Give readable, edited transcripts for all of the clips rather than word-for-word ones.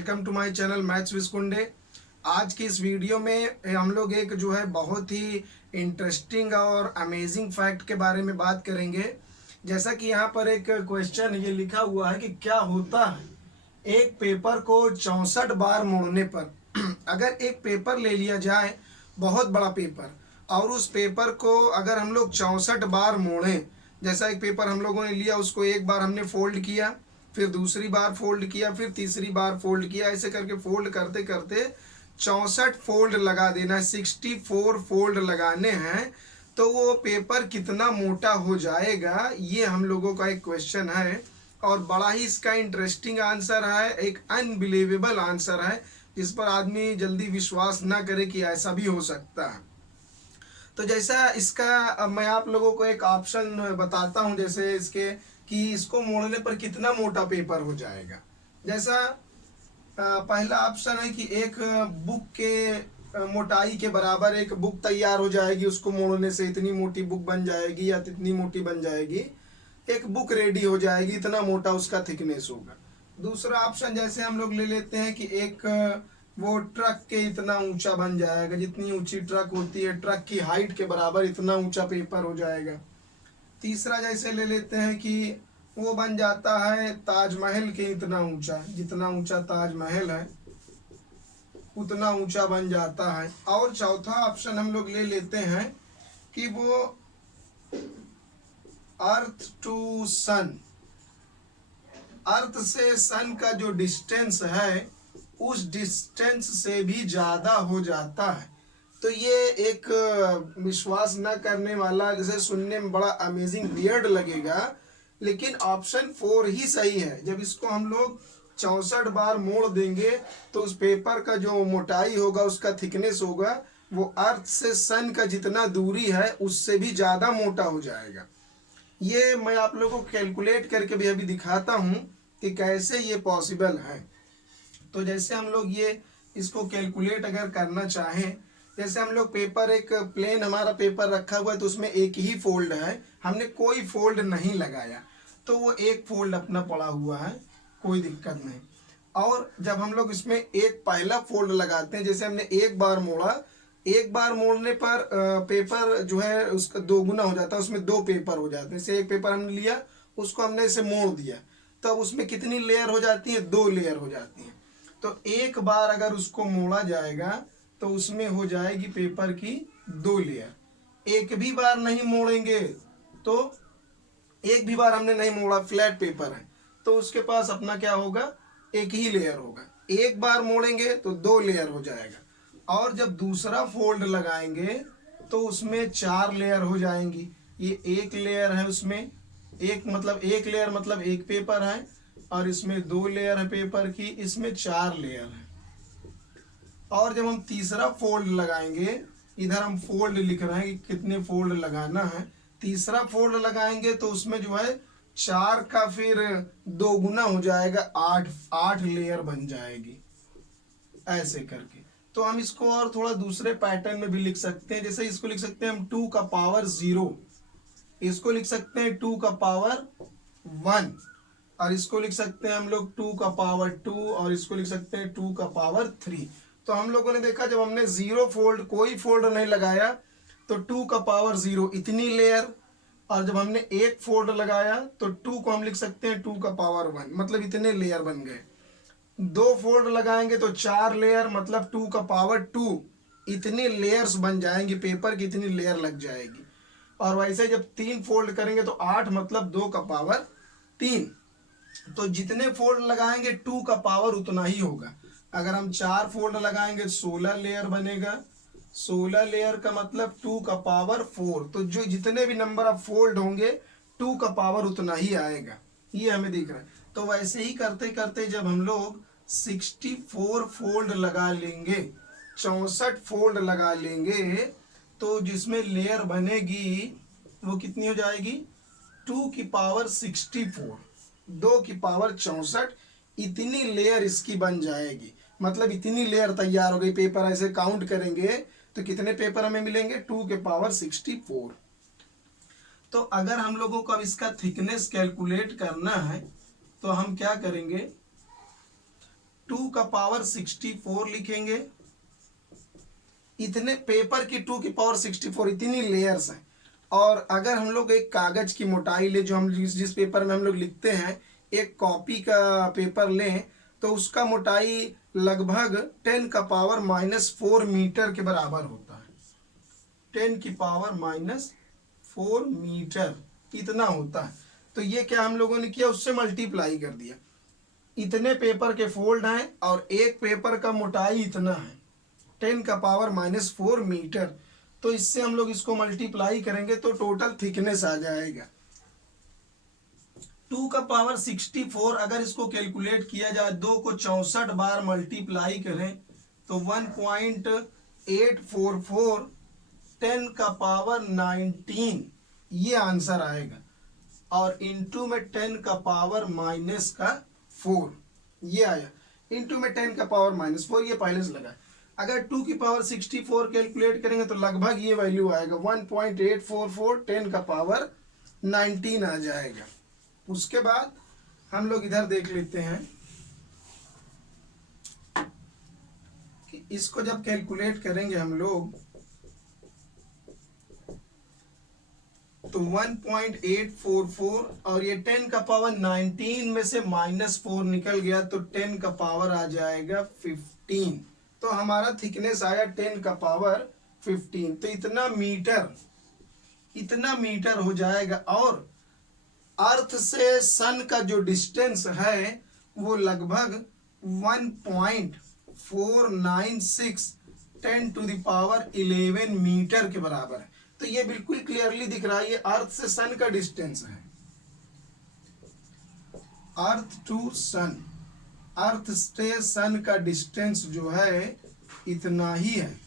Welcome to my channel maths with Kunde. आज की इस वीडियो में हम लोग एक जो है बहुत ही इंटरेस्टिंग और अमेजिंग फैक्ट के बारे में बात करेंगे। जैसा कि यहाँ पर एक क्वेश्चन ये लिखा हुआ है कि क्या होता है एक पेपर को 64 बार मोड़ने पर। अगर एक पेपर ले लिया जाए, बहुत बड़ा पेपर, और उस पेपर को अगर हम लोग 64 बार मोड़ें, जैसा एक पेपर हम लोगों ने लिया, उसको एक बार हमने फोल्ड किया, फिर दूसरी बार फोल्ड किया, फिर तीसरी बार फोल्ड किया, ऐसे करके फोल्ड करते करते 64 फोल्ड लगा देना है, 64 फोल्ड लगाने हैं, तो वो पेपर कितना मोटा हो जाएगा, ये हम लोगों का एक क्वेश्चन है। और बड़ा ही इसका इंटरेस्टिंग आंसर है, एक अनबिलीवेबल आंसर है जिस पर आदमी जल्दी विश्वास ना करे कि ऐसा भी हो सकता है। तो जैसा इसका मैं आप लोगों को एक ऑप्शन बताता हूं, जैसे इसके कि इसको मोड़ने पर कितना मोटा पेपर हो जाएगा। जैसा पहला ऑप्शन है कि एक बुक के मोटाई के बराबर एक बुक तैयार हो जाएगी, उसको मोड़ने से इतनी मोटी बुक बन जाएगी या इतनी मोटी बन जाएगी, एक बुक रेडी हो जाएगी, इतना मोटा उसका थिकनेस होगा। दूसरा ऑप्शन जैसे हम लोग ले लेते हैं कि एक वो ट्रक के इतना ऊंचा बन जाएगा, जितनी ऊंची ट्रक होती है ट्रक की हाइट के बराबर इतना ऊंचा पेपर हो जाएगा। तीसरा जैसे ले लेते हैं कि वो बन जाता है ताजमहल के इतना ऊंचा, जितना ऊंचा ताजमहल है उतना ऊंचा बन जाता है। और चौथा ऑप्शन हम लोग ले लेते हैं कि वो अर्थ टू सन, अर्थ से सन का जो डिस्टेंस है उस डिस्टेंस से भी ज्यादा हो जाता है। तो ये एक विश्वास न करने वाला, जैसे सुनने में बड़ा अमेजिंग वियर्ड लगेगा, लेकिन ऑप्शन 4 ही सही है। जब इसको हम लोग 64 बार मोड़ देंगे तो उस पेपर का जो मोटाई होगा, उसका थिकनेस होगा, वो अर्थ से सन का जितना दूरी है उससे भी ज़्यादा मोटा हो जाएगा। ये मैं आप लोगों को कैलकुलेट करके भी अभी दिखाता हूँ कि कैसे ये पॉसिबल है। तो जैसे हम लोग ये इसको कैलकुलेट अगर करना चाहें, जैसे हम लोग पेपर, एक प्लेन हमारा पेपर रखा हुआ है तो उसमें एक ही फोल्ड है, हमने कोई फोल्ड नहीं लगाया, तो वो एक फोल्ड अपना पड़ा हुआ है, कोई दिक्कत नहीं। और जब हम लोग इसमें एक पहला फोल्ड लगाते हैं, जैसे हमने एक बार मोड़ा, एक बार मोड़ने पर पेपर जो है उसका दो गुना हो जाता है, उसमें दो पेपर हो जाते हैं। जैसे एक पेपर हमने लिया, उसको हमने इसे मोड़ दिया, तब तो उसमें कितनी लेयर हो जाती है, 2 लेयर हो जाती है। तो एक बार अगर उसको मोड़ा जाएगा तो उसमें हो जाएगी पेपर की 2 लेयर। एक भी बार नहीं मोड़ेंगे तो, एक भी बार हमने नहीं मोड़ा, फ्लैट पेपर है, तो उसके पास अपना क्या होगा, एक ही लेयर होगा। एक बार मोड़ेंगे तो 2 लेयर हो जाएगा। और जब दूसरा फोल्ड लगाएंगे तो उसमें 4 लेयर हो जाएंगी। ये एक लेयर है, उसमें एक मतलब एक लेयर मतलब एक पेपर है, और इसमें 2 लेयर है पेपर की, इसमें 4 लेयर है। और जब हम तीसरा फोल्ड लगाएंगे, इधर हम फोल्ड लिख रहे हैं कि कितने फोल्ड लगाना है, तीसरा फोल्ड लगाएंगे तो उसमें जो है 4 का फिर 2 गुना हो जाएगा, 8 लेयर बन जाएगी, ऐसे करके। तो हम इसको और थोड़ा दूसरे पैटर्न में भी लिख सकते हैं। जैसे इसको लिख सकते हैं हम 2 का पावर 0, इसको लिख सकते हैं 2 का पावर 1, और इसको लिख सकते हैं हम लोग 2 का पावर 2, और इसको लिख सकते हैं 2 का पावर 3। तो हम लोगों ने देखा, जब हमने 0 फोल्ड, कोई फोल्ड नहीं लगाया, तो 2 का पावर 0 इतनी लेयर, और जब हमने एक फोल्ड लगाया तो 2 को हम लिख सकते हैं 2 का पावर 1, मतलब इतने लेयर बन गए। 2 फोल्ड लगाएंगे तो 4 लेयर, मतलब 2 का पावर 2, इतनी लेयर्स बन जाएंगी, पेपर की इतनी लेयर लग जाएगी। और वैसे जब 3 फोल्ड करेंगे तो 8, मतलब 2 का पावर 3। तो जितने फोल्ड लगाएंगे 2 का पावर उतना ही होगा। अगर हम 4 फोल्ड लगाएंगे 16 लेयर बनेगा, 16 लेयर का मतलब 2 का पावर 4। तो जो जितने भी नंबर ऑफ फोल्ड होंगे 2 का पावर उतना ही आएगा, ये हमें दिख रहा है। तो वैसे ही करते करते जब हम लोग 64 फोल्ड लगा लेंगे, 64 फोल्ड लगा लेंगे, तो जिसमें लेयर बनेगी वो कितनी हो जाएगी, 2 की पावर 64, 2 की पावर 64, इतनी लेयर इसकी बन जाएगी। मतलब इतनी लेयर तैयार हो गई। पेपर ऐसे काउंट करेंगे तो कितने पेपर हमें मिलेंगे, 2 के पावर 64। तो अगर हम लोगों को अब इसका थिकनेस कैलकुलेट करना है तो हम क्या करेंगे, 2 का पावर 64 लिखेंगे। इतने पेपर की 2 की पावर 64 इतनी लेयर्स हैं। और अगर हम लोग एक कागज की मोटाई ले, जो हम जिस पेपर में हम लोग लिखते हैं, एक कॉपी का पेपर लें, तो उसका मोटाई लगभग 10 का पावर -4 मीटर के बराबर होता है। 10 की पावर -4 मीटर इतना होता है। तो ये क्या हम लोगों ने किया, उससे मल्टीप्लाई कर दिया। इतने पेपर के फोल्ड हैं और एक पेपर का मोटाई इतना है, 10 का पावर -4 मीटर। तो इससे हम लोग इसको मल्टीप्लाई करेंगे तो टोटल थिकनेस आ जाएगा 2 का पावर 64। अगर इसको कैलकुलेट किया जाए, 2 को 64 बार मल्टीप्लाई करें तो 1.844 10 का पावर 19 ये आंसर आएगा। और इंटू में 10 का पावर -4 ये आया। इंटू में 10 का पावर -4 ये पहले से लगा। अगर 2 की पावर 64 कैलकुलेट करेंगे तो लगभग ये वैल्यू आएगा 1.844 10 का पावर 19 आ जाएगा। उसके बाद हम लोग इधर देख लेते हैं कि इसको जब कैलकुलेट करेंगे हम लोग तो 1.844 और ये 10 का पावर 19 में से -4 निकल गया तो 10 का पावर आ जाएगा 15। तो हमारा थिकनेस आया 10 का पावर 15। तो इतना मीटर हो जाएगा। और अर्थ से सन का जो डिस्टेंस है वो लगभग 1.496 10⁻11 मीटर के बराबर है। तो ये बिल्कुल क्लियरली दिख रहा है, ये अर्थ से सन का डिस्टेंस है। अर्थ टू सन, अर्थ से सन का डिस्टेंस जो है इतना ही है।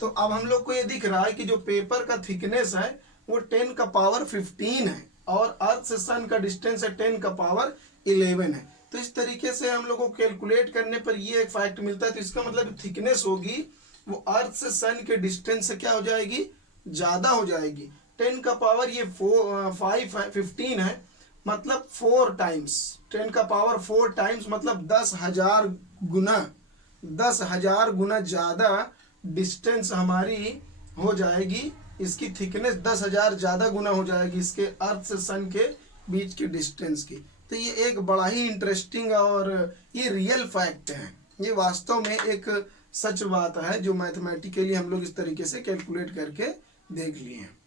तो अब हम लोग को ये दिख रहा है कि जो पेपर का थिकनेस है वो 10 का पावर 15 है और अर्थ से सन का डिस्टेंस है 10 का पावर 11 है। तो इस तरीके से हम लोग को कैलकुलेट करने पर ये एक फैक्ट मिलता है। तो इसका मतलब थिकनेस होगी वो अर्थ से सन के डिस्टेंस से क्या हो जाएगी, ज्यादा हो जाएगी। 10 का पावर ये 15 है, मतलब 4 टाइम्स, 10 का पावर 4 टाइम्स मतलब 10,000 गुना ज्यादा डिस्टेंस हमारी हो जाएगी। इसकी थिकनेस 10,000 ज्यादा गुना हो जाएगी इसके अर्थ से सन के बीच के डिस्टेंस की। तो ये एक बड़ा ही इंटरेस्टिंग और ये रियल फैक्ट है, ये वास्तव में एक सच बात है जो मैथमेटिकली हम लोग इस तरीके से कैलकुलेट करके देख लिए हैं।